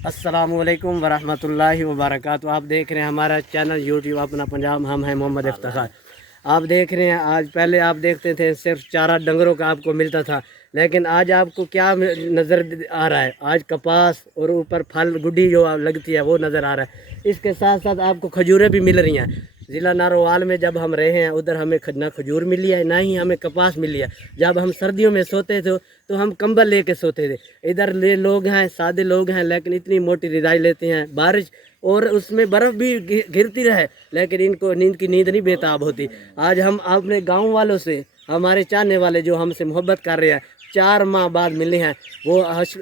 अस्सलामुअलैकुम वरहमतुल्लाहि वबरकातुहू। आप देख रहे हैं हमारा चैनल यूट्यूब अपना पंजाब, हम हैं मोहम्मद इफ्तिखार। आप देख रहे हैं, आज पहले आप देखते थे सिर्फ चारा डंगरों का आपको मिलता था, लेकिन आज आपको क्या नज़र आ रहा है? आज कपास और ऊपर फल गुड्डी जो लगती है वो नज़र आ रहा है। इसके साथ साथ आपको खजूरें भी मिल रही हैं। ज़िला नारोवाल में जब हम रहे हैं उधर हमें ना खजूर मिली है ना ही हमें कपास मिली है। जब हम सर्दियों में सोते थे तो हम कंबल लेके सोते थे। इधर लोग हैं, सादे लोग हैं, लेकिन इतनी मोटी रज़ाई लेते हैं, बारिश और उसमें बर्फ़ भी गिरती रहे, लेकिन इनको नींद की नींद नहीं बेताब होती। आज हम अपने गाँव वालों से, हमारे चाहने वाले जो हमसे मोहब्बत कर रहे हैं, 4 माह बाद मिले हैं, वो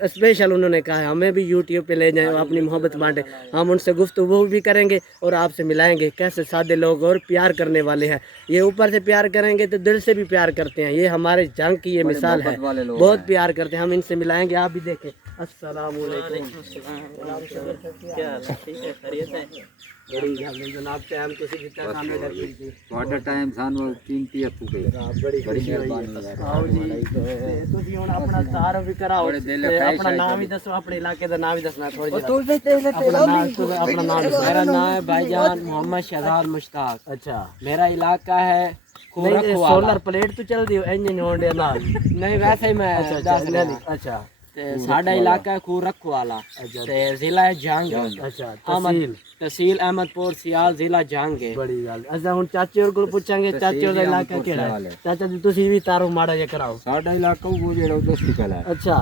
स्पेशल उन्होंने कहा है हमें भी यूट्यूब पे ले जाएं और अपनी मोहब्बत बांटें। हम उनसे गुफ्तगू भी करेंगे और आपसे मिलाएंगे कैसे सादे लोग और प्यार करने वाले हैं। ये ऊपर से प्यार करेंगे तो दिल से भी प्यार करते हैं। ये हमारे जंग की ये मिसाल है, बहुत प्यार करते हैं। हम इनसे मिलाएंगे, आप भी देखें। अस्सलाम वालेकुम। बड़ी जनाब टाइम ਤੁਸੀਂ ਦਿੱਤਾ ਸਾਨੂੰ ਤੁਹਾਡਾ ਟਾਈਮ ਸਾਨੂੰ ਕੀਮਤੀ ਹੈ ਪੂਰੇ ਬੜੀ ਮਿਹਰਬਾਨੀ ਹੈ। ਆਓ ਜੀ, ਤੁਸੀਂ ਹੁਣ ਆਪਣਾ ਤਾਰਫ ਵੀ ਕਰਾਓ, ਆਪਣਾ ਨਾਮ ਵੀ ਦੱਸੋ, ਆਪਣੇ ਇਲਾਕੇ ਦਾ ਨਾਮ ਵੀ ਦੱਸਣਾ ਥੋੜਾ ਜਿਹਾ। अपना नाम। मेरा नाम है भाईजान मोहम्मद शहजाद मुश्ताक। अच्छा, मेरा इलाका है सोलर प्लेट तो चल दी इंजन होंडे नाल नहीं, वैसे ही मैं दस रहा। अच्छा, साडा इलाका है खूरखो वाला, जिला है जंग। अच्छा, तहसील अहमदपुर सियाल, जिला जंग है। बड़ी गल। अच्छा, हुन चाचे और को पूछांगे चाचे और इलाका केड़ा है? चाचा जी ਤੁਸੀਂ ਵੀ ਤਾਰੋ ਮਾੜਾ ਜਿਹਾ ਕਰਾਓ। ਸਾਡਾ ਇਲਾਕਾ ਉਹ ਜਿਹੜਾ ਉਧਰ ਸੀ ਕਲਾ। ਅੱਛਾ,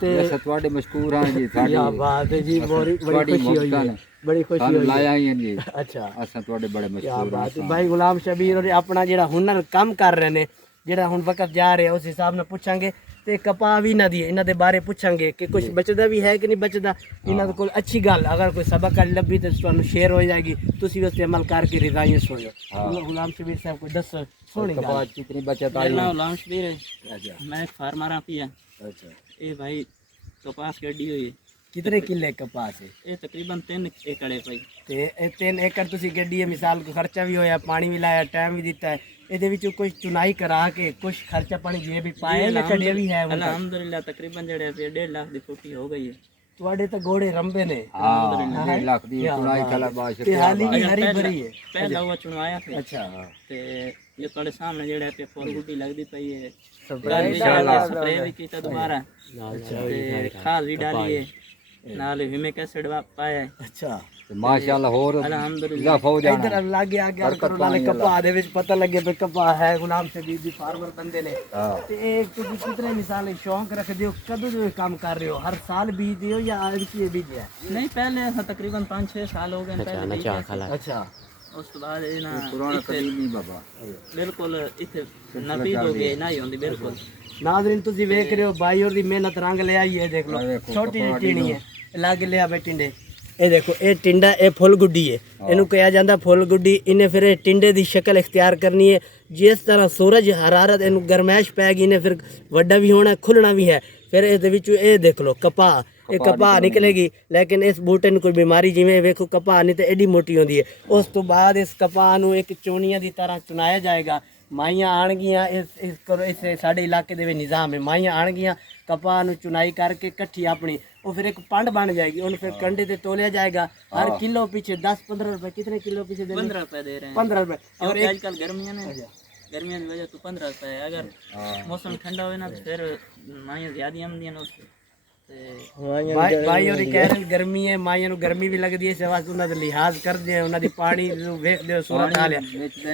ਤੇ ਤੁਹਾਡੇ ਮਸ਼ਕੂਰ ਹਾਂ ਜੀ। ਸਾਡੀ ਕੀ ਬਾਤ ਹੈ ਜੀ, ਬੜੀ ਖੁਸ਼ੀ ਹੋਈ ਹੈ, ਬੜੀ ਖੁਸ਼ੀ ਹੋਈ ਲਾਇਆ ਹੀ ਜੀ। ਅੱਛਾ, ਅਸਾਂ ਤੁਹਾਡੇ ਬੜੇ ਕੀ ਮਸ਼ਕੂਰ ਬਾਤ ਹੈ। ਭਾਈ ਗੁਲਾਮ ਸ਼ਬੀਰ और ਆਪਣਾ ਜਿਹੜਾ ਹੁਨਰ ਕੰਮ ਕਰ ਰਹੇ ਨੇ, ਜਿਹੜਾ ਹੁਣ ਵਕਤ ਜਾ ਰਿਹਾ ਉਸ ਹਿਸਾਬ ਨਾਲ ਪੁੱਛਾਂਗੇ। ਤੇ ਕਪਾਹ ਵੀ ਇਹਨਾਂ ਦੀ, ਇਹਨਾਂ ਦੇ ਬਾਰੇ ਪੁੱਛਾਂਗੇ ਕਿ ਕੁਝ ਬਚਦਾ ਵੀ ਹੈ ਕਿ ਨਹੀਂ ਬਚਦਾ। ਇਹਨਾਂ ਦੇ ਕੋਲ ਅੱਛੀ ਗੱਲ ਅਗਰ ਕੋਈ ਸਬਕ ਲੱਭੀ ਤੇ ਤੁਹਾਨੂੰ ਸ਼ੇਅਰ ਹੋ ਜਾਏਗੀ, ਤੁਸੀਂ ਉਸ ਤੇ ਅਮਲ ਕਰਕੇ ਰਿਜ਼ਾਈਆਂ ਸੁਣੋ। ਗੁਲਾਮ ਸ਼ਬੀਰ ਸਾਹਿਬ ਕੋਈ ਦੱਸੋ ਸੋਹਣੀ कपास ਗੱਲ। कितनी बचत मेरा आई? नाम गुलाम शबीर है, मैं एक फार्मर आप ही है। अच्छा, ये भाई कपास गड्डी हुई है, कितने किले कपास है? ये तकरीबन 3 एकड़ है भाई। ਤੇ ਇਹ 3 ਏਕੜ ਤੁਸੀਂ ਗੱਡੀ ਹੈ, ਮਿਸਾਲ ਕੋ ਖਰਚਾ ਵੀ ਹੋਇਆ, ਪਾਣੀ ਵੀ ਲਾਇਆ, ਟਾਈਮ ਵੀ ਦਿੱਤਾ ਹੈ, ਇਹਦੇ ਵਿੱਚੋਂ ਕੁਝ ਚੁਨਾਈ ਕਰਾ ਕੇ ਕੁਝ ਖਰਚਾ ਪਾਣੀ ਜੇ ਵੀ ਪਾਇਆ ਜਾਂ ਕੱਢਿਆ ਵੀ ਹੈ? अल्हम्दुलिल्लाह तकरीबन जड़े 1.5 लाख की फुटी हो गई है। ਤੁਹਾਡੇ ਤਾਂ घोड़े रंबे ने। हाँ 1.5 लाख दी चुनाई कला बाश ਤੇ ਹਾਲੀ ਵੀ ਹਰੀ ਭਰੀ ਹੈ। पहला वो चुनवाया थे। अच्छा, ते ये थोड़े सामने जड़े पे फुल गुड्डी लगती पई है, इंशाल्लाह। स्प्रे भी कीता दोबारा, ते खाद भी डाली है, नाल ह्यूमिक एसिड पाया है। अच्छा, माशाल्लाह और अल्हम्दुलिल्लाह। इजाफा हो जाना। ਇਧਰ ਲਾਗੇ ਆ ਗਿਆ ਕਰੋ, ਨਾਲੇ ਕਪਾਹ ਦੇ ਵਿੱਚ ਪਤਾ ਲੱਗੇ ਵੀ ਕਪਾਹ ਹੈ। ਗੁਲਾਮ ਸ਼ਬੀਰ ਦੀ ਫਾਰਮਰ ਬੰਦੇ ਨੇ। ਤੇ ਇਹ ਤੁਸੀਂ ਕਿਤਨੇ ਮਿਸਾਲ ਸ਼ੌਂਕ ਰੱਖਦੇ ਹੋ, ਕਦੋਂ ਤੋਂ ਇਹ ਕੰਮ ਕਰ ਰਹੇ ਹੋ? ਹਰ ਸਾਲ ਬੀਜਦੇ ਹੋ ਜਾਂ ਅੱਜ ਕੀ ਬੀਜਿਆ? नहीं पहले ऐसा तकरीबन 5-6 साल हो गए पहले बीजे थे। अच्छा, उस तो बाद ये ना पुराना इत्थे कदीम नहीं बाबा। बिल्कुल इत्थे नफीस हो गई ना ही होंदी बिल्कुल। ਨਾਜ਼ਰੀਨ ਤੁਸੀਂ ਵੇਖ ਰਹੇ ਹੋ ਬਾਈ ਹੋਰ ਦੀ ਮਿਹਨਤ ਰੰਗ ਲਿਆ ਹੀ ਹੈ। ਦੇਖ ਲਓ ਛੋਟੀ ਜਿਹੀ ਟੀਣੀ ਹੈ, ਲੱਗ ਲਿਆ ਬਈ ਟਿੰਡੇ। ਇਹ ਦੇਖੋ, ਇਹ ਟਿੰਡਾ, ਇਹ ਫੁੱਲ ਗੁੱਡੀ ਹੈ, ਇਹਨੂੰ ਕਿਹਾ ਜਾਂਦਾ ਫੁੱਲ ਗੁੱਡੀ। ਇਹਨੇ ਫਿਰ ਇਹ ਟਿੰਡੇ ਦੀ ਸ਼ਕਲ ਇਖਤਿਆਰ ਕਰਨੀ ਹੈ। ਜਿਸ ਤਰ੍ਹਾਂ ਸੂਰਜ ਹਰਾਰਤ ਇਹਨੂੰ ਗਰਮੈਸ਼ ਪੈ ਗਈ, ਇਹਨੇ ਫਿਰ ਵੱਡਾ ਵੀ ਹੋਣਾ, ਖੁੱਲਣਾ ਵੀ ਹੈ। ਫਿਰ ਇਹਦੇ ਵਿੱਚੋਂ ਇਹ ਦੇਖ ਲਓ ਕਪਾਹ, ਇਹ ਕਪਾਹ ਨਿਕਲੇਗੀ। ਲੇਕਿਨ ਇਸ ਬੂਟੇ ਨੂੰ ਕੋਈ ਬਿਮਾਰੀ, ਜਿਵੇਂ ਵੇਖੋ ਕਪਾਹ ਨਹੀਂ ਤਾਂ ਐਡੀ ਮੋਟੀ ਹੁੰਦੀ ਹੈ। ਉਸ ਤੋਂ ਬਾਅਦ ਇਸ ਕਪਾਹ ਨੂੰ ਇੱਕ ਚੋਣੀਆਂ ਦੀ ਤਰ੍ਹਾਂ ਚੁਣਾਇਆ ਜਾਏਗਾ। ਮਾਈਆਂ ਆਣਗੀਆਂ, ਇਸ ਸਾਡੇ ਇਲਾਕੇ ਦੇ ਵਿੱਚ ਨਿਜ਼ਾਮ ਹੈ, ਮਾਈਆਂ ਆਣਗੀਆਂ, ਕਪਾਹ ਨੂੰ ਚੁਨਾਈ ਕਰਕੇ ਇਕੱਠੀ ਆਪਣੀ, ਉਹ ਫਿਰ ਇੱਕ ਪੰਡ ਬਣ ਜਾਏਗੀ। ਉਹਨੂੰ ਫਿਰ ਕੰਡੇ ਤੇ ਤੋਲਿਆ ਜਾਏਗਾ। हर किलो पीछे 10-15 रुपए। कितने किलो पीछे? 15 रुपए दे रहे हैं। 15 रुपए। और आजकल गर्मियां की वजह तो 15 रुपए है। अगर मौसम ठंडा हो ना तो फिर माइयां ज्यादा आमदियां ने उससे। ਭਾਈ ਹੋਰੀ ਕਹਿ ਰਹੇ ਗਰਮੀ ਹੈ, ਮਾਈਆਂ ਨੂੰ ਗਰਮੀ ਵੀ ਲੱਗਦੀ ਹੈ, ਇਸ ਵਾਸਤੇ ਉਹਨਾਂ ਦਾ ਲਿਹਾਜ਼ ਕਰਦੇ ਆ, ਉਹਨਾਂ ਦੀ ਪਾਣੀ ਨੂੰ ਵੇਖਦੇ ਹੋ ਸੂਰਤ ਹਾਲ ਹੈ।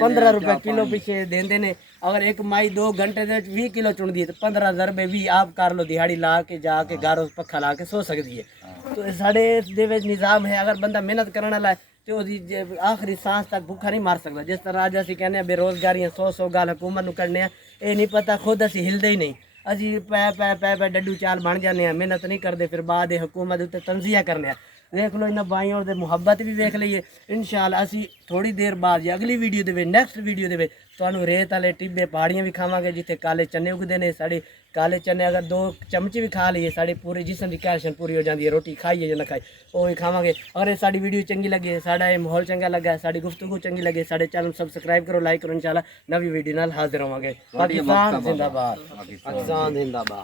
15 रुपए ਕਿਲੋ ਪਿੱਛੇ ਦਿੰਦੇ ਨੇ। ਅਗਰ ਇੱਕ ਮਾਈ 2 ਘੰਟੇ ਦੇ ਵਿੱਚ 20 ਕਿਲੋ ਚੁਣਦੀ ਹੈ ਤਾਂ 15 ਰੁਪਏ ਵੀ ਆਪ ਕਰ ਲਓ, ਦਿਹਾੜੀ ਲਾ ਕੇ ਜਾ ਕੇ ਘਰ ਉਸ ਪੱਖਾ ਲਾ ਕੇ ਸੋ ਸਕਦੀ ਹੈ। तो ਸਾਡੇ ਦੇ ਵਿੱਚ ਨਿਜ਼ਾਮ ਹੈ, ਅਗਰ ਬੰਦਾ ਮਿਹਨਤ ਕਰਨ ਵਾਲਾ ਹੈ ਤੇ ਉਹਦੀ ਆਖਰੀ ਸਾਂਸ ਤੱਕ ਭੁੱਖਾ ਨਹੀਂ ਮਰ ਸਕਦਾ। ਜਿਸ ਤਰ੍ਹਾਂ ਅੱਜ ਅਸੀਂ ਕਹਿੰਦੇ ਆ ਬੇਰੋਜ਼ਗਾਰੀਆਂ 100 ਗੱਲ ਹਕੂਮਤ ਨੂੰ ਕਰਨੇ ਆ, ਇਹ ਨਹੀਂ ਪਤਾ ਖੁਦ ਅਸੀਂ ਹਿਲਦੇ ਹੀ ਨਹੀਂ। ਅਸੀਂ ਪੈ ਡੱਡੂ ਚਾਲ ਬਣ ਜਾਂਦੇ ਹਾਂ, ਮਿਹਨਤ ਨਹੀਂ ਕਰਦੇ, ਫਿਰ ਬਾਅਦ ਇਹ ਹਕੂਮਤ ਉੱਤੇ ਤੰਜ਼ੀਆ ਕਰਨੇ ਆ। ਦੇਖ ਲਓ ਇਹਨਾਂ ਬਾਈਆਂ ਦੇ ਮੁਹੱਬਤ ਵੀ ਵੇਖ ਲਈਏ। ਇਨਸ਼ਾਅੱਲਾ ਅਸੀਂ ਥੋੜੀ ਦੇਰ ਬਾਅਦ ਜਾਂ ਅਗਲੀ ਵੀਡੀਓ ਦੇ ਵਿੱਚ, ਨੈਕਸਟ ਵੀਡੀਓ ਦੇ ਵਿੱਚ ਤੁਹਾਨੂੰ ਰੇਤ ਵਾਲੇ ਟਿੱਬੇ ਪਹਾੜੀਆਂ ਵੀ ਖਾਵਾਂਗੇ, ਜਿੱਥੇ ਕਾਲੇ ਚਨੇ ਉਗਦੇ ਨੇ। ਸਾਡੇ ਕਾਲੇ ਚਨੇ ਅਗਰ 2 ਚਮਚੇ ਵੀ ਖਾ ਲਈਏ, ਸਾਡੇ ਪੂਰੇ ਜਿਸਮ ਦੀ ਕੈਲਸ਼ੀਅਮ ਪੂਰੀ ਹੋ ਜਾਂਦੀ ਹੈ। ਰੋਟੀ ਖਾਈਏ ਜਾਂ ਨਾ ਖਾਈ, ਉਹ ਵੀ ਖਾਵਾਂਗੇ। ਅਗਰ ਇਹ ਸਾਡੀ ਵੀਡੀਓ ਚੰਗੀ ਲੱਗੇ, ਸਾਡਾ ਇਹ ਮਾਹੌਲ ਚੰਗਾ ਲੱਗਾ, ਸਾਡੀ ਗੁਫ਼ਤਗੂ ਚੰਗੀ ਲੱਗੇ, ਸਾਡੇ ਚੈਨਲ ਨੂੰ ਸਬਸਕ੍ਰਾਈਬ ਕਰੋ, ਲਾਈਕ ਕਰੋ। ਇਨਸ਼ਾਅੱਲਾ ਨਵੀਂ ਵੀਡੀਓ ਨਾਲ ਹਾਜ਼ਰ ਹੋਵਾਂਗੇ। ਪਾਕਿਸਤਾਨ ਜ਼ਿੰਦਾਬਾਦ, ਪਾਕਿਸਤਾਨ ਜ਼ਿੰਦਾਬਾਦ।